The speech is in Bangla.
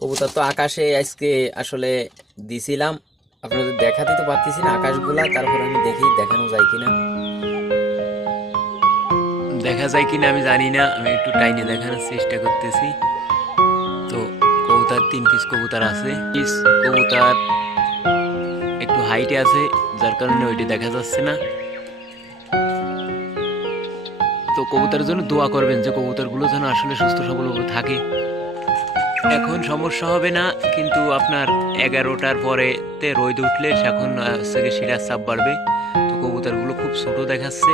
কবুতর তো আকাশে আজকে আসলে দিছিলাম, আপনাদের দেখাতে তো পারতেছি না আকাশগুলা, তারপর আমি দেখি দেখানো যায় কিনা। দেখা যায় কিনা আমি জানি না, আমি একটু টাইনে দেখানোর চেষ্টা করতেছি। তো কবুতর 3 পিস কবুতর আছে, পিস কবুতর একটু হাইটে আছে, যার কারণে ওইটি দেখা যাচ্ছে না। তো কবুতরের জন্য দোয়া করবেন যে কবুতরগুলো যেন আসলে সুস্থ সবল থাকে। এখন সমস্যা হবে না, কিন্তু আপনার 11টার পরে তে রোদ উঠলে এখন থেকে শিরার চাপ বাড়বে। তো কবুতরগুলো খুব ছোট দেখাচ্ছে।